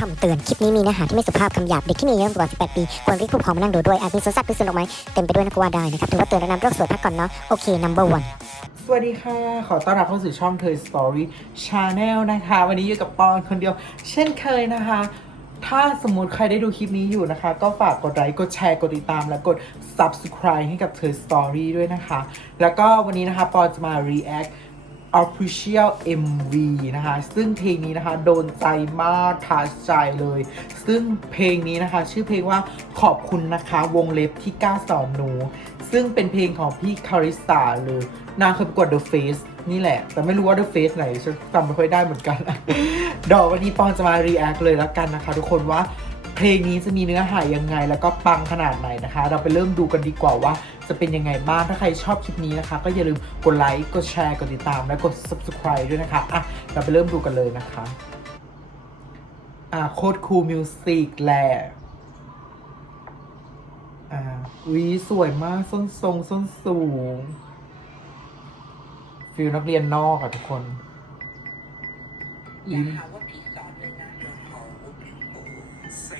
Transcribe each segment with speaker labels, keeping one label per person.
Speaker 1: คำเตือน คลิปนี้มีเนื้อหาที่ไม่สุภาพคำหยาบ เด็กที่มีอายุต่ำกว่า 18 ปี ควรรีบผู้ปกครองมานั่งดูด้วย อาจมีสวนสัตว์หรือสวนดอกไหมเต็มไปด้วยนักว่าได้นะครับ ถือว่าเตือนและนำโรคสวยพักก่อนเนาะ โอเค number one
Speaker 2: สวัสดีค่ะ ขอต้อนรับเข้าสู่ช่อง Toy Story Channel นะคะ วันนี้อยู่กับปอนคนเดียว เช่นเคยนะคะ ถ้าสมมติใครได้ดูคลิปนี้อยู่นะคะ ก็ฝากกดไลค์ กดแชร์ กดติดตาม และกด Subscribe ให้กับ Toy Story ด้วยนะคะ แล้วก็วันนี้นะคะปอนจะมา react official MV นะคะ ซึ่งเพลงนี้นะคะโดนใจมากทัชใจเลย ซึ่งเพลงนี้นะคะ ชื่อเพลงว่าขอบคุณนะคะวงเล็บที่กล้าสอนหนู ซึ่งเป็นเพลงของพี่คาริสาหรือนางเคยประกวด The Face นี่แหละ แต่ไม่รู้ว่า The Face ไหนฉันจำไม่ค่อยได้เหมือนกัน ดอกวันนี้ปอนจะมา react เลยแล้วกันนะคะ ทุกคนว่า เพลงนี้จะมีเนื้อหายังไง แล้วก็ปังขนาดไหนนะคะ เราไปเริ่มดูกันดีกว่าว่าจะเป็นยังไงบ้างถ้าใครชอบคลิปนี้นะคะ ก็อย่าลืมกดไลค์กดแชร์กดติดตาม และกด subscribe ด้วยนะคะอะเราไปเริ่มดูกันเลยนะคะอะโคตรคูลมิวสิกแหละอ่าวีสวยมากส้นทรงส้นสูงฟิลนักเรียนนอกอะทุกคนอีแม่ลูกเกดปัง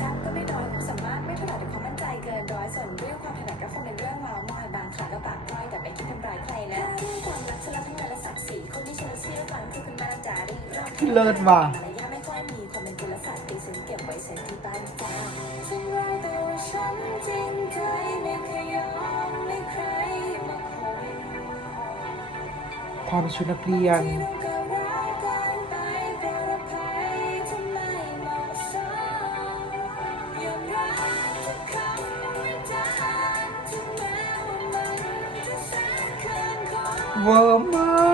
Speaker 2: มาก
Speaker 3: ก็ไม่น้อยความสามารถไม่เท่าไหร่แต่ความมั่นใจเกินร้อยส่วนเรื่องความถนัดก็คงเป็นเรื่องเมามอยบางครั้งก็ปากพร่อยแต่ไม่คิดทำร้ายใครนะเรื่องความรักฉันรักทั้งนั้นและ ค
Speaker 2: วา
Speaker 3: มชุ
Speaker 2: ดนักเรียน
Speaker 3: ที่รู้ก็รักกันไปปลอดภัยที่ไม่เหมาะสมยอมรับทุกคำวิจารณ์ถึงแม้ว่ามันเว
Speaker 2: อร์มาก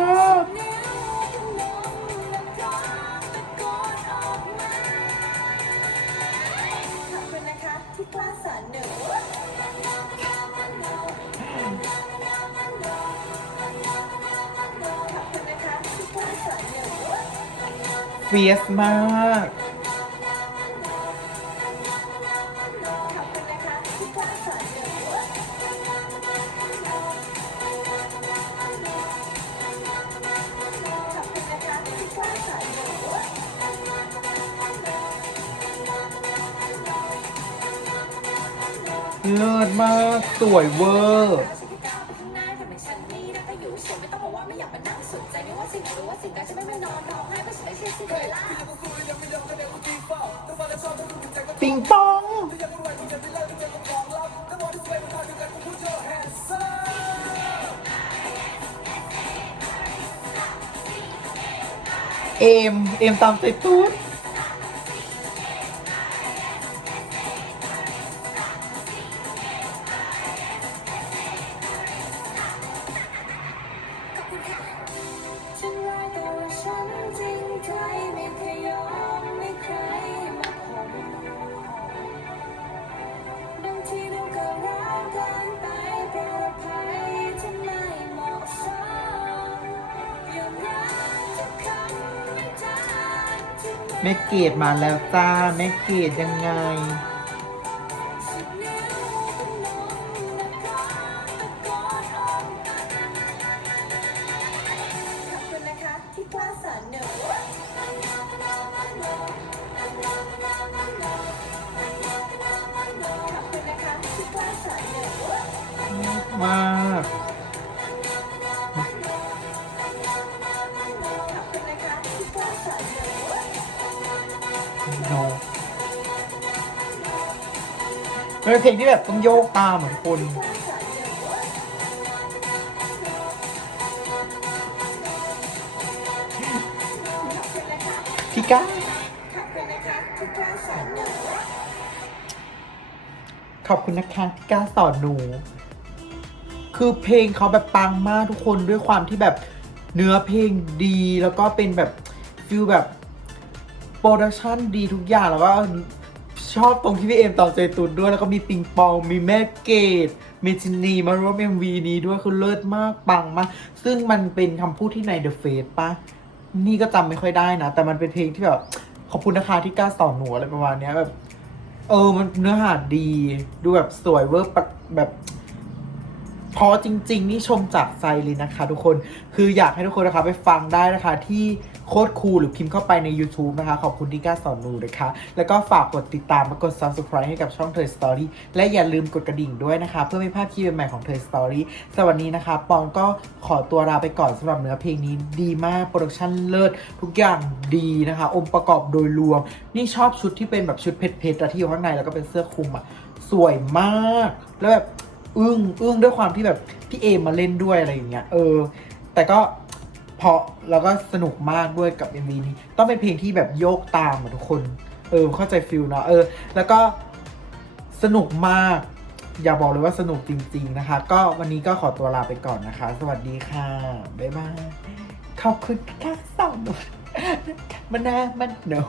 Speaker 3: ล้าสอนหนู
Speaker 2: เลิศมาก สวยเวอร์
Speaker 3: ปิง
Speaker 2: ปองเอมเอมตามใจตูด
Speaker 3: ฉันว่าแต่ว่าฉันจริงใจไม่เคยยอมไม่เหมาะสมย
Speaker 2: แม่เกดมาแล้วจ้าแม่เกดยังไง
Speaker 3: มัน
Speaker 2: เป็นเพลงที่แบบต้องโยกตามเหมือนคุณ
Speaker 3: กล้าสอน
Speaker 2: พี่ก้า
Speaker 3: ขอบคุณนะคะที่กล้าสอนหนู
Speaker 2: ขอบคุณนะคะที่กล้าสอนหนู คือเพลงเขาแบบปังมากทุกคนด้วยความที่แบบเนื้อเพลงดีแล้วก็เป็นแบบฟิลแบบโปรดักชันดีทุกอย่างแล้วก็ ชอบตรงที่พี่เอมตอบใจตุนด้วย แล้วก็มีปิงปองมีแม่เกดเมจินีมาร่วมเอ็มวีนี้ด้วยคือเลิศมากปังมาก ซึ่งมันเป็นคำพูดที่ในเดอะเฟสปะนี่ก็จำไม่ค่อยได้นะ แต่มันเป็นเพลงที่แบบ ขอบคุณนะคะที่กล้าสอนหนูอะไรประมาณเนี้ยแบบ เออมันเนื้อหาดี ดูแบบสวยเวอร์แบบ ราะจริง ๆ นี่ชมจากใจเลยนะคะ ทุกคนคืออยากให้ทุกคนนะคะไปฟังได้นะคะที่โคตรคูลหรือพิมพ์เข้าไปใน YouTube นะคะ ขอบคุณที่กล้าสอนหนูนะคะ แล้วก็ฝากกดติดตามและกด Subscribe ให้กับช่องเธอ Story และอย่าลืมกดกระดิ่งด้วยนะคะ เพื่อไม่พลาดคลิปใหม่ๆของเธอ Story สวัสดีนะคะ ปอนก็ขอตัวลาไปก่อนสำหรับเนื้อเพลงนี้ดีมากโปรดักชั่นเลิศทุกอย่างดีนะคะ องค์ประกอบโดยรวม นี่ชอบชุดที่เป็นแบบชุดเพชรๆที่อยู่ข้างในแล้วก็เป็นเสื้อคลุมอะสวยมากแล้วแบบ อึ้งอึ้งด้วยความที่แบบพี่เอมาเล่นด้วยอะไรอย่างเงี้ยเออ แต่ก็เพราะแล้วก็สนุกมากด้วยกับ MV นี้ ต้องเป็นเพลงที่แบบโยกตามอะทุกคน เออ เข้าใจฟิลเนาะเออ แล้วก็สนุกมาก อย่าบอกเลยว่าสนุกจริง ๆนะคะ ก็วันนี้ก็ขอตัวลาไปก่อนนะคะ สวัสดีค่ะ บ๊ายบาย ขอบคุณค่ะสองมันนามันเนอะ